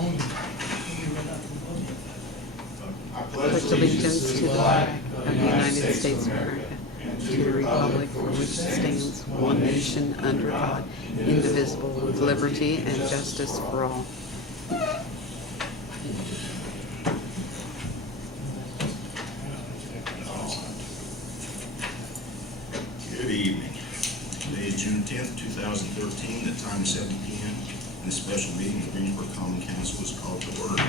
I pledge allegiance to the flag of the United States of America and to the republic for which it stands, one nation, under God, indivisible, with liberty and justice for all. Good evening. Today is June 10th, 2013. The time is 7 p.m. and the special meeting of the Greensburg Common Council is called to order.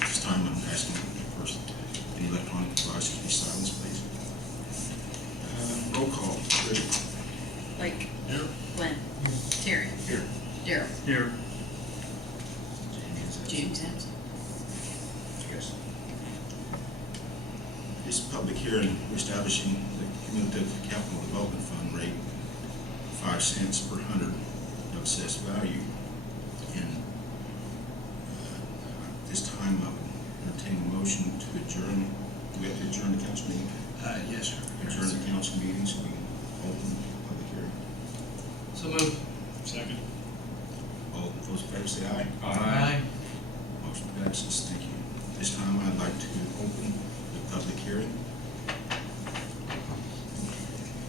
This time I'm asking first the electronic devices be silenced, please. Roll call. Ready? Blake. Here. Glenn. Terry. Here. Darryl. Here. James Sampson. Yes. This public hearing establishing the Cumulative Capital Development Fund rate 5 cents per hundred of assessed value. And this time I would entertain a motion to adjourn. Do we have to adjourn the council meeting? Yes, sir. Adjourn the council meeting so we can open the public hearing. So moved. Second. All those in favor say aye. Aye. Motion passes. Thank you. This time I'd like to open the public hearing.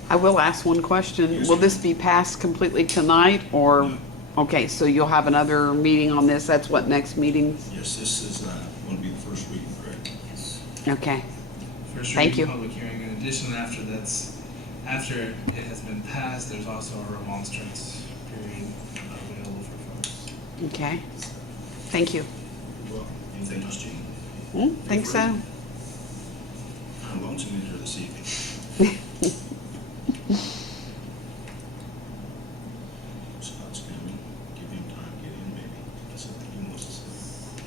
I will ask one question. Yes. Will this be passed completely tonight, or, okay, so you'll have another meeting on this? That's what, next meeting? Yes, this is going to be the first reading, correct? Yes. Okay. First Thank reading you. public hearing. In addition, after it has been passed, there's also a remonstrance period available for folks. Okay. Thank you. Well, anything else, Gene? Think so. Kind of lonesome in here this evening. Scott's coming. Give him time to get in, maybe. That's something he wants to say.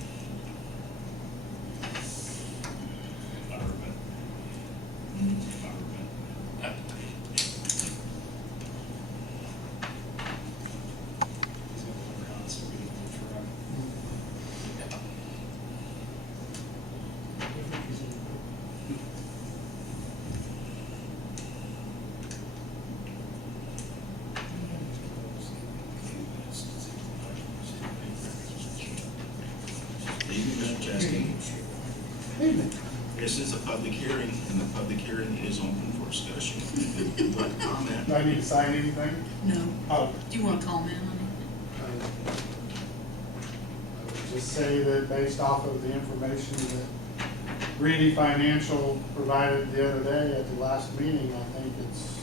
Evening, Mr. Chastain. This is a public hearing, and the public hearing is open for discussion. If you'd like to comment. Do I need to sign anything? No. Oh, Do you want to comment on I would just say that based off of the information that Reedy Financial provided the other day at the last meeting, I think it's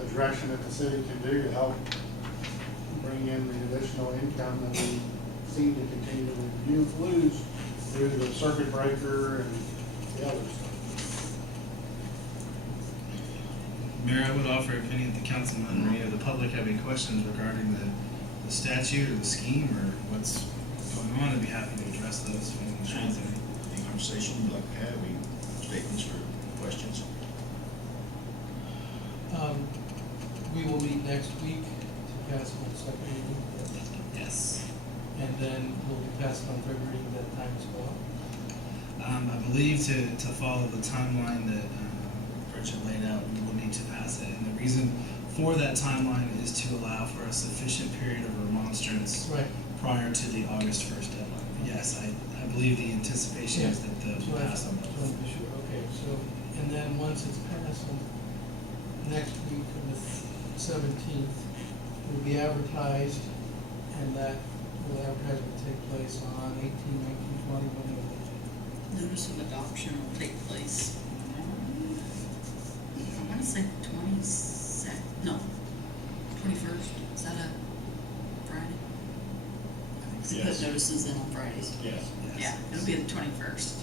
a direction that the city can do to help bring in the additional income that we seem to continue to lose through the circuit breaker and the other stuff. Mayor, I would offer if any of the councilmen or any of the public have any questions regarding the statute or the scheme or what's going on, I'd be happy to address those. Any conversation you'd like to have, any statements or questions? We will meet next week to pass on the second reading. Yes. And then we'll be passing on third reading at that time as well. I believe to follow the timeline that Richard laid out, we will need to pass it. And the reason for that timeline is to allow for a sufficient period of remonstrance Right. prior to the August 1st deadline. Yes, I believe the anticipation is that we'll pass on Just those. wanted to be sure. Okay, so, and then once it's passed on next week on the 17th, it will be advertised, and that advertisement will take place on 18, 19, 20, whenever. it? Notice of adoption will take place on, I want to say 22nd, no, 21st. Is that a Friday? Because they put notices in on Fridays. Yes. Yeah, it'll be the 21st.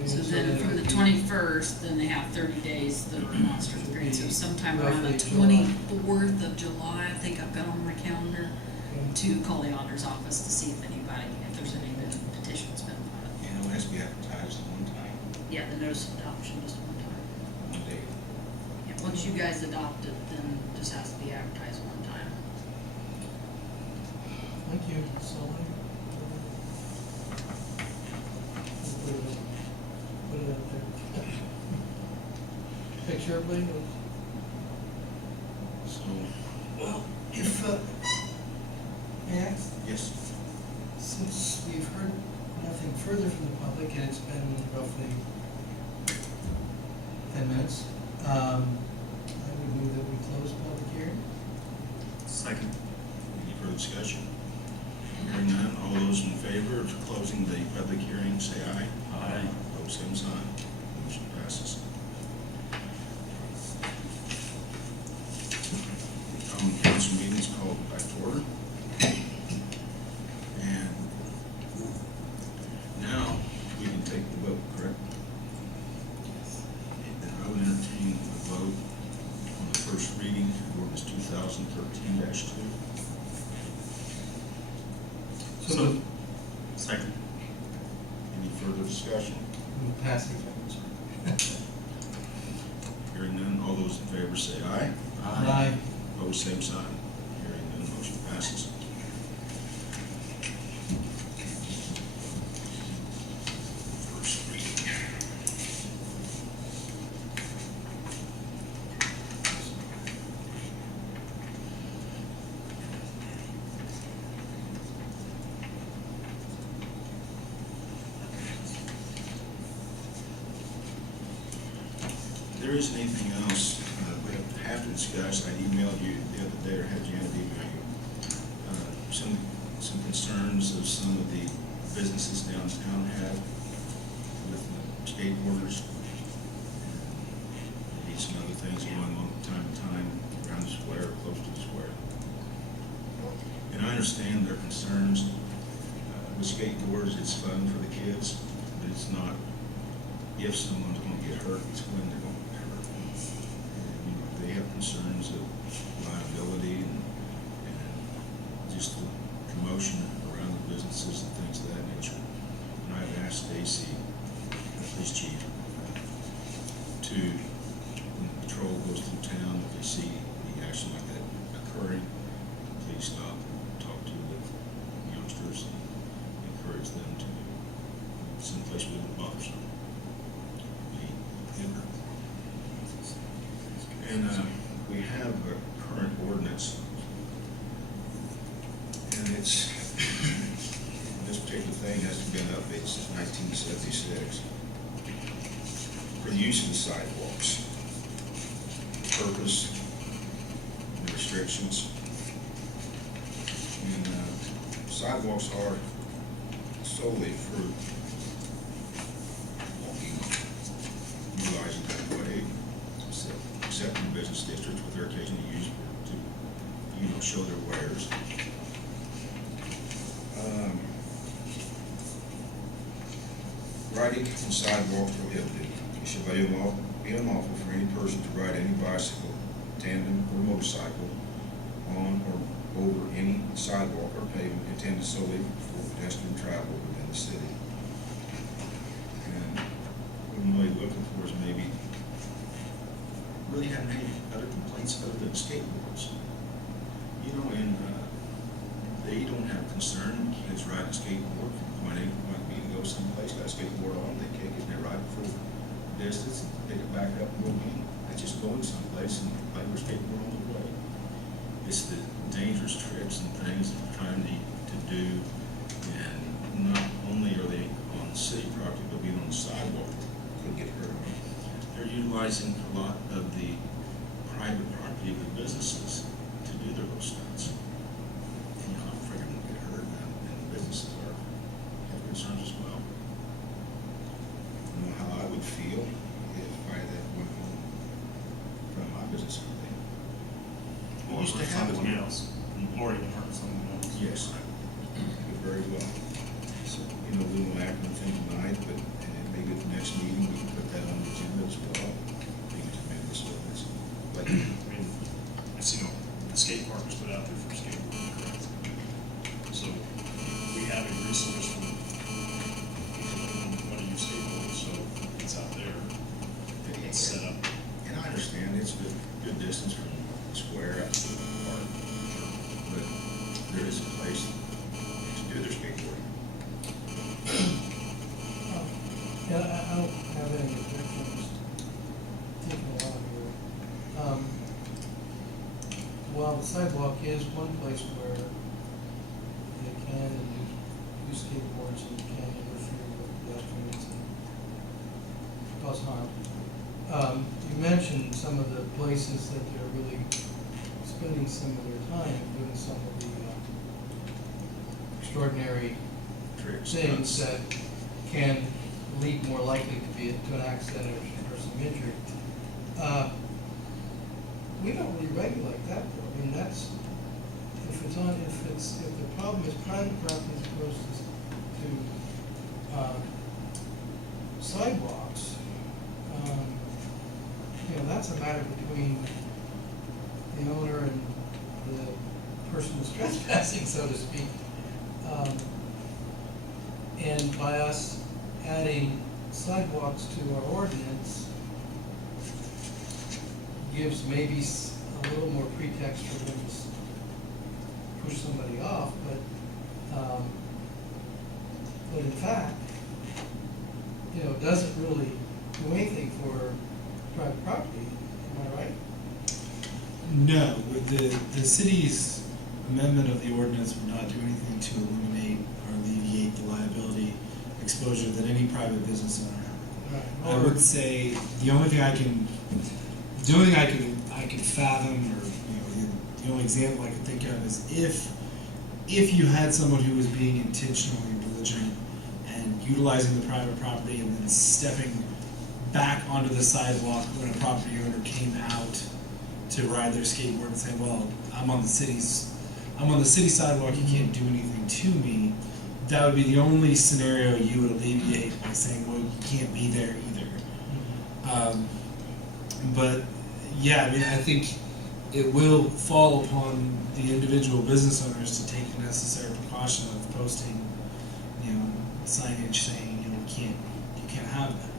And So then from the it'll be 21st, then they have 30 days, the remonstrance period. So sometime around the Roughly July. 24th of July, I think I've got on my calendar, to call the auditor's office to see if there's any petitions been filed. And it has to be advertised at one time, Yeah, the notice of adoption just one time. one day. Yeah, once you guys adopt it, then it just has to be advertised one time. Thank you. So put it up there. Picture everybody. So, Well, if, may I ask? yes. we've heard nothing further from the public, and it's been roughly 10 minutes, I would move that we close the public hearing. Second. Any further discussion? Hearing none, all those in favor of closing the public hearing, say aye. Aye. Opposed, same sign. Motion passes. Common council meeting is called back to order. And now we can take the vote, correct? And I would entertain a vote on the first reading of ordinance 2013-2. So, Second. Any further discussion? we'll pass it. Hearing none, all those in favor say aye. Aye. Opposed, same sign. Hearing none, motion passes. First reading. If there isn't anything else we have to discuss, I emailed you the other day, or had Janet email you, some concerns of some of the businesses downtown have with the skateboarders. Maybe some other things going on from time to time around the square, or close to the square. And I understand their concerns. With skateboards, it's fun for the kids, but it's not if someone's going to get hurt, it's when they're going to get hurt. And, they have concerns of liability and just the commotion around the businesses and things of that nature. And I've asked Stacy, the police chief, to, when the patrol goes through town, if they see any action like that occurring, please stop and talk to the youngsters and encourage them to someplace we don't bother them. And we have a current ordinance, and it's, this particular thing hasn't been updated since 1976. For the use of the sidewalks, purpose, and restrictions. And sidewalks are solely for walking, utilizing that way, except in business districts with their occasion to use to, show their wares. Riding on sidewalks prohibited. It shall be unlawful for any person to ride any bicycle, tandem, or motorcycle on or over any sidewalk or pavement intended solely for pedestrian travel within the city. And what I'm really looking for is maybe really haven't any other complaints other than skateboards. And they don't have concern, kids riding a skateboard, when they might be to go someplace, got a skateboard on, they kick it, and they ride it for distance, and pick it back up and go again. That's just going someplace and play with a skateboard on the way. It's the dangerous trips and things that they're trying to do, and not only are they on the city property, but being on the sidewalk, could get hurt on. They're utilizing a lot of the private property of the businesses to do their little stunts. And, I'm afraid they're gonna get hurt, and the businesses have concerns as well. I don't know how I would feel if I had that went home from my business or anything. Or We used to hurt have somebody one. else, or even hurt someone else. Yes, could very well. So, we won't act on anything tonight, but maybe at the next meeting, we can put that on the agenda as well. Maybe to amend this ordinance. Like, I see the skate park was put out there for skateboarding, correct? So we have a resource for people that want to use skateboards, so it's out there, it's set up. And I understand it's a good distance from the square out to the park, but there is a place to do their skateboarding. Yeah, I don't have any objections. Taking a while here. While the sidewalk is one place where they can use skateboarding mentioned can interfere with pedestrians and cause harm. You mentioned some of the places that they're really spending some of their time doing some of the extraordinary Tricks. things that can lead more likely to be to an accident or some injury. We don't really regulate that though. I mean, that's, if the problem is private property as opposed to sidewalks, that's a matter between the owner and the person who's trespassing, so to speak. And by us adding sidewalks to our ordinance gives maybe a little more pretext for them to push somebody off, but in fact, doesn't really do anything for private property, am I right? No, with the city's amendment of the ordinance would not do anything to eliminate or alleviate the liability exposure that any private business owner has. I would say the only thing I can fathom, or the only example I can think of is if you had someone who was being intentionally belligerent and utilizing the private property and then stepping back onto the sidewalk when a property owner came out to ride their skateboard and say, "Well, I'm on the city sidewalk. You can't do anything to me." That would be the only scenario you would alleviate by saying, "Well, you can't be there either." But yeah, I mean, I think it will fall upon the individual business owners to take the necessary precaution of posting, signage saying, you can't have that.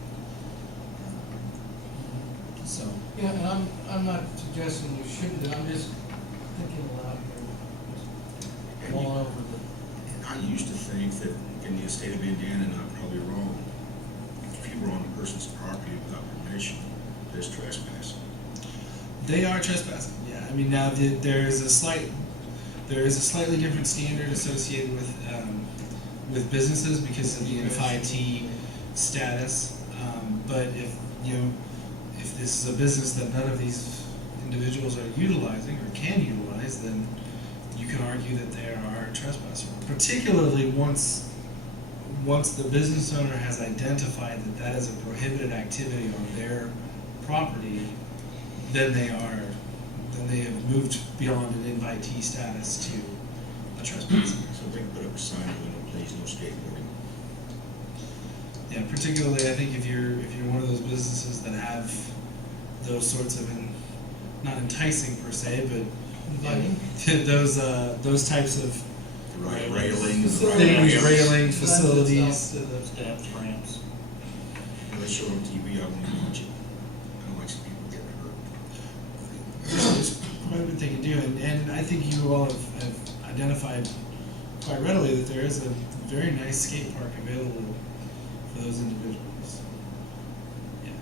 So. Yeah, and I'm not suggesting you shouldn't do it, I'm just thinking aloud here. All over the. I used to think that in the state of Indiana, and I'm probably wrong, if you were on a person's property without permission, there's trespassing. They are trespassing. Yeah, I mean now there is a slightly different standard associated with businesses because of the NFIT status. But if this is a business that none of these individuals are utilizing or can utilize, then you can argue that they are trespassers. Particularly once the business owner has identified that is a prohibited activity on their property, then they have moved beyond an invitee status to a trespasser. So they can put up a sign that please no skateboarding. Yeah, particularly I think if you're one of those businesses that have those sorts of not enticing per se, but those types of Railings. railings, facilities. Steps, ramps. When they show on TV, I won't even watch it. I don't like to see people get hurt. There's quite a bit they can do, and I think you all have identified quite readily that there is a very nice skate park available for those individuals. Yeah.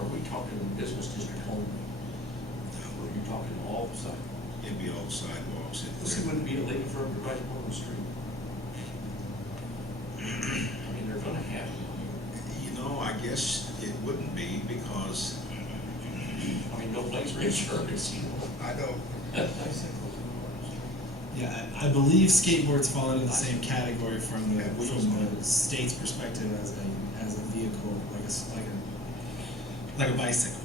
Are we talking business district only? Or are you talking all the sidewalks? It'd be all sidewalks. This wouldn't be illegal for everybody on the street. I mean, they're gonna have to. I guess it wouldn't be because I mean, no place for insurance, I don't. Yeah, I believe skateboards fall into the same category from the state's perspective as a vehicle, like a bicycle,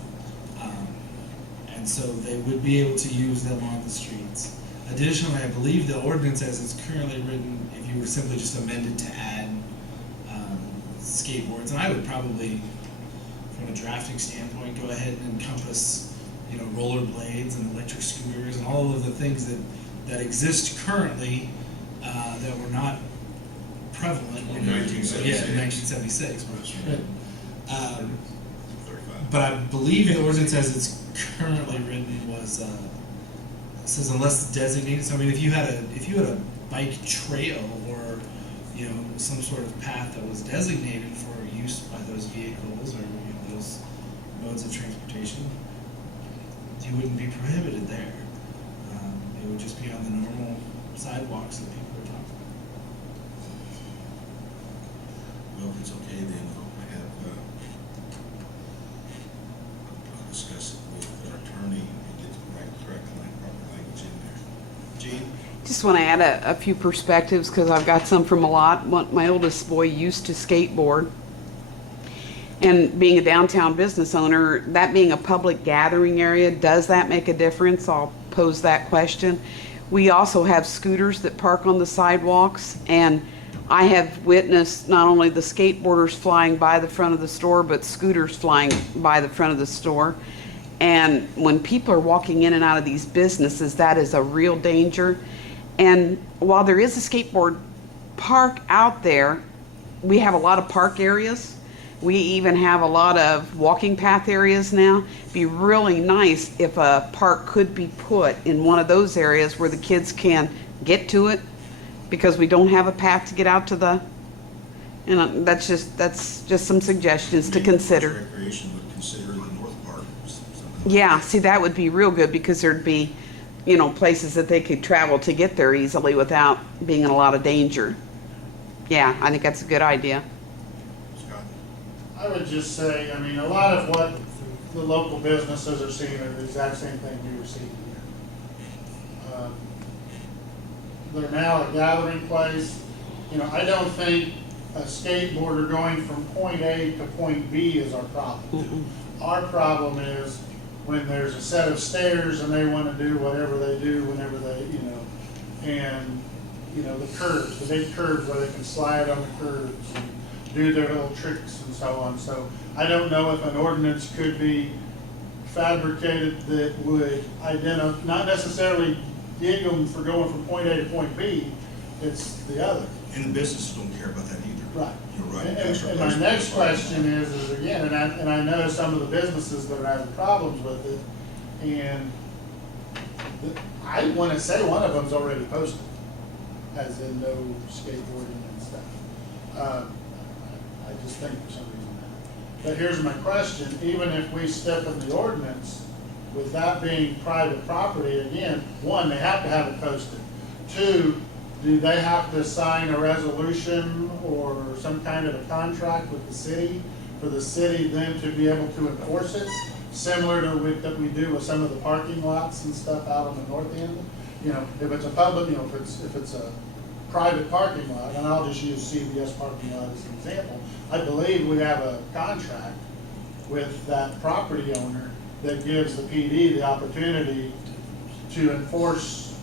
and so they would be able to use them on the streets. Additionally, I believe the ordinance as it's currently written, if you were simply just amended to add skateboards, and I would probably, from a drafting standpoint, go ahead and encompass, rollerblades and electric scooters and all of the things that exist currently that were not prevalent In 1976. Yeah, in 1976. Right. But I believe the ordinance as it's currently written says unless designated. So I mean, if you had a bike trail or some sort of path that was designated for use by those vehicles or those modes of transportation, you wouldn't be prohibited there. It would just be on the normal sidewalks that people are talking it's okay, then I'll discuss it with our attorney and get the correct proper language in there. Gene? Just want to add a few perspectives because I've got some from a lot. My oldest boy used to skateboard. And being a downtown business owner, that being a public gathering area, does that make a difference? I'll pose that question. We also have scooters that park on the sidewalks, and I have witnessed not only the skateboarders flying by the front of the store, but scooters flying by the front of the store. And when people are walking in and out of these businesses, that is a real danger. And while there is a skateboard park out there, we have a lot of park areas. We even have a lot of walking path areas now. It'd be really nice if a park could be put in one of those areas where the kids can get to it, because we don't have a path to get out to the, that's just some suggestions to consider. Recreation would consider the North Park or something. Yeah, see, that would be real good because there'd be, places that they could travel to get there easily without being in a lot of danger. Yeah, I think that's a good idea. Scott? I would just say, I mean, a lot of what the local businesses are seeing are the exact same thing we were seeing here. They're now a gathering place. I don't think a skateboarder going from point A to point B is our problem. Mm-mm. Our problem is when there's a set of stairs and they want to do whatever they do whenever they, and, the curbs, the big curbs where they can slide on the curbs and do their little tricks and so on. So I don't know if an ordinance could be fabricated that would identify, not necessarily dig them for going from point A to point B, it's the other. And the businesses don't care about that either. Right. You're right. And my next question is again, and I know some of the businesses that are having problems with it, and I want to say one of them's already posted, as in no skateboarding and stuff. I just think for some reason that. But here's my question, even if we step in the ordinance, with that being private property, again, one, they have to have it posted. Two, do they have to sign a resolution or some kind of a contract with the city for the city then to be able to enforce it? Similar to that we do with some of the parking lots and stuff out on the north end. If it's a public, if it's a private parking lot, and I'll just use CVS parking lot as an example, I believe we have a contract with that property owner that gives the PD the opportunity to enforce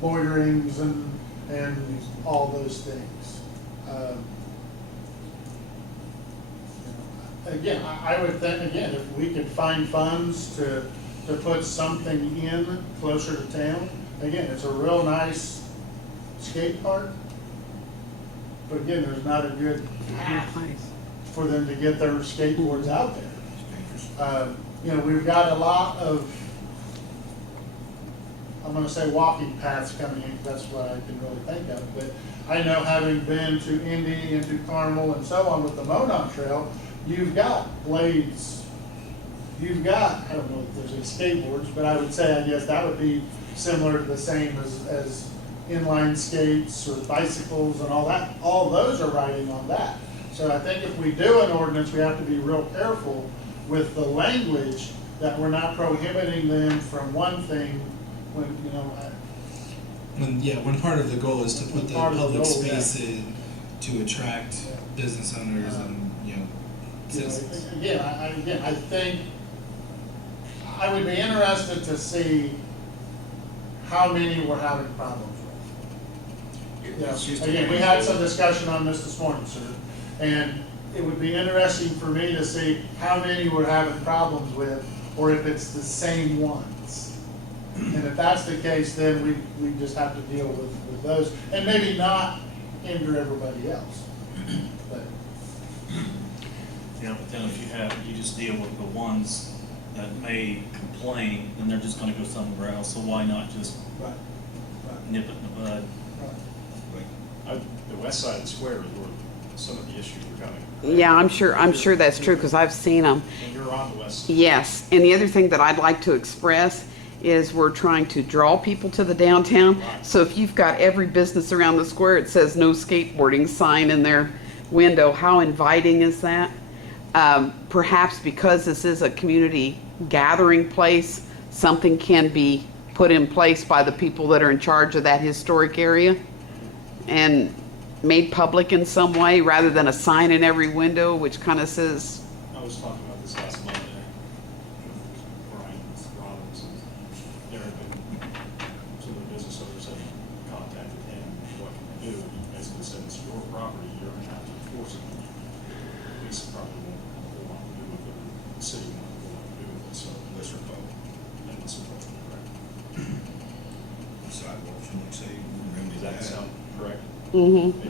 loiterings and all those things. Again, I would think, again, if we could find funds to put something in closer to town, again, it's a real nice skate park, but again, there's not a good path for them to get their skateboards out there. It's dangerous. We've got a lot of, I'm going to say walking paths coming in, because that's what I can really think of, but I know having been to Indy and to Carmel and so on with the Monon Trail, you've got blades, you've got, I don't know if there's any skateboards, but I would say, I guess that would be similar to the same as inline skates or bicycles and all that. All those are riding on that. So I think if we do an ordinance, we have to be real careful with the language that we're not prohibiting them from one thing when, When part of the goal is to put the Part of the public goal, space in to attract Yeah. business owners and, citizens. Again, I think I would be interested to see how many we're having problems with. It's just Again, we had some discussion on this morning, sir, and it would be interesting for me to see how many we're having problems with, or if it's the same ones. And if that's the case, then we just have to deal with those, and maybe not hinder everybody else. But Yeah, but then if you just deal with the ones that may complain, then they're just gonna go somewhere else, so why not just right, nip it in the bud? right. The west side of the square is where some of the issues are coming. Yeah, I'm sure that's true because I've seen them. And you're on the west side. Yes, and the other thing that I'd like to express is we're trying to draw people to the downtown. So if you've got every business around the square, it says no skateboarding sign in their window, how inviting is that? Perhaps because this is a community gathering place, something can be put in place by the people that are in charge of that historic area and made public in some way, rather than a sign in every window which kind of says, I was talking about this last Monday with Brian Robinson. There have been some of the business owners have contacted him, what can we do? And he basically said, it's your property, you're gonna have to enforce it. The police probably won't have a whole lot to do with it, the city won't have a whole lot to do with it, so Let's revoke. unless it's correct. Sidewalks, you would say, remember Does that sound correct?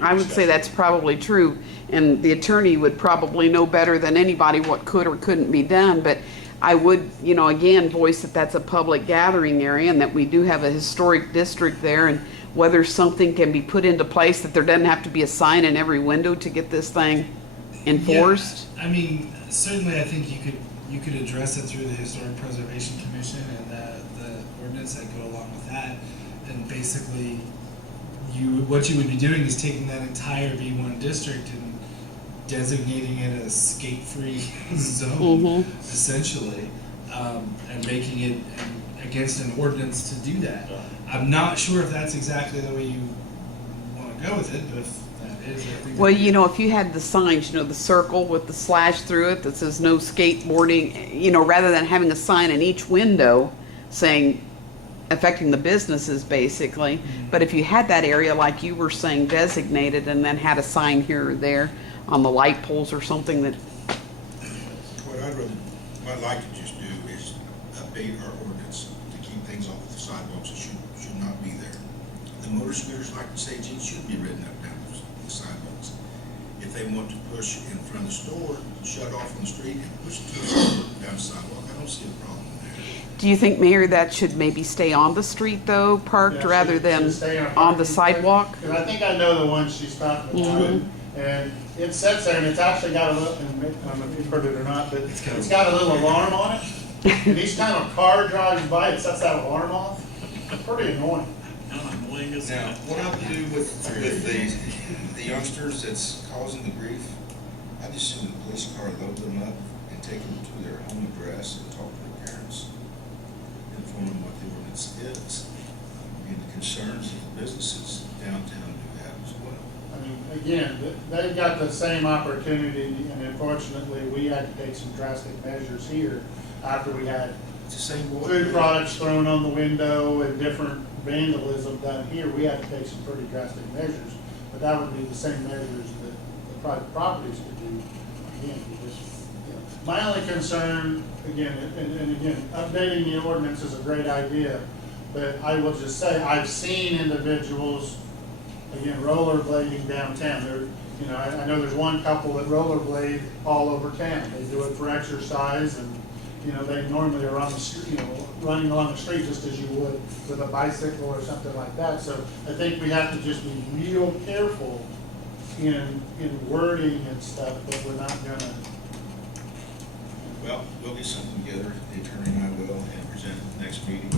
I would say that's probably true, and the attorney would probably know better than anybody what could or couldn't be done, but I would, again, voice that that's a public gathering area and that we do have a historic district there, and whether something can be put into place that there doesn't have to be a sign in every window to get this thing enforced. Yeah, I mean, certainly I think you could address it through the Historic Preservation Commission and the ordinance that go along with that. And basically, what you would be doing is taking that entire B1 district and designating it a skate-free zone, essentially, and making it against an ordinance to do that. I'm not sure if that's exactly the way you want to go with it, but if that is, I think. Well, if you had the signs, the circle with the slash through it that says no skateboarding, rather than having a sign in each window saying, affecting the businesses basically, but if you had that area like you were saying designated and then had a sign here or there on the light poles or something that. What I'd like to just do is update our ordinance to keep things off the sidewalks that should not be there. The motor scooters, like the Sage, should be ridden up down the sidewalks. If they want to push in front of the store, shut off on the street and push it to the store down the sidewalk, I don't see a problem there. Do you think, Mayor, that should maybe stay on the street though, parked, Yeah, rather should than stay on the sidewalk? Because I think I know the one she's talking about, and it sits there, and it's actually got a little, and I don't know if you've heard it or not, but it's got a little alarm on it. And each time a car drives by, it sets that alarm off. Pretty annoying. Now, what I would do with the youngsters that's causing the grief, I just send the police car, load them up, and take them to their home address and talk to their parents. Inform them what the ordinance is, and the concerns that the businesses downtown do have as well. I mean, again, they've got the same opportunity, and unfortunately, we had to take some drastic measures here after we had It's the same boy. food products thrown on the window and different vandalism done here. We had to take some pretty drastic measures, but that would be the same measures that the private properties could do. Again, my only concern, again, and again, updating the ordinance is a great idea, but I will just say, I've seen individuals, again, rollerblading downtown. I know there's one couple that rollerblade all over town. They do it for exercise, and they normally are on the street, running along the street just as you would with a bicycle or something like that. So I think we have to just be real careful in wording and stuff, but we're not gonna. Well, we'll get something together, the attorney and I will, and present at the next meeting.